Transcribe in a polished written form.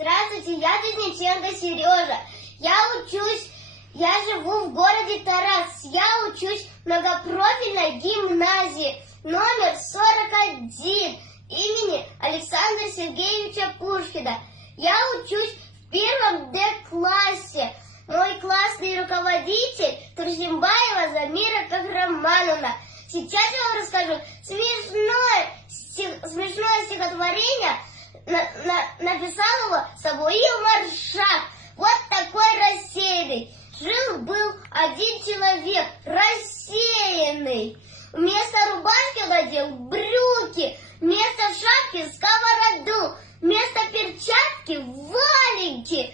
Здравствуйте, я Десниченко Сережа. Я живу в городе Тарас. Я учусь в многопрофильной гимназии номер 41 имени Александра Сергеевича Пушкина. Я учусь в 1 Д-классе. Мой классный руководитель Турсимбаева Замира Кахрамановна. Сейчас я вам расскажу смешное стихотворение. Написал его Савуил Маршак. Вот такой рассеянный. Жил-был один человек, рассеянный. Вместо рубашки надел брюки, вместо шапки сковороду, вместо перчатки валенки.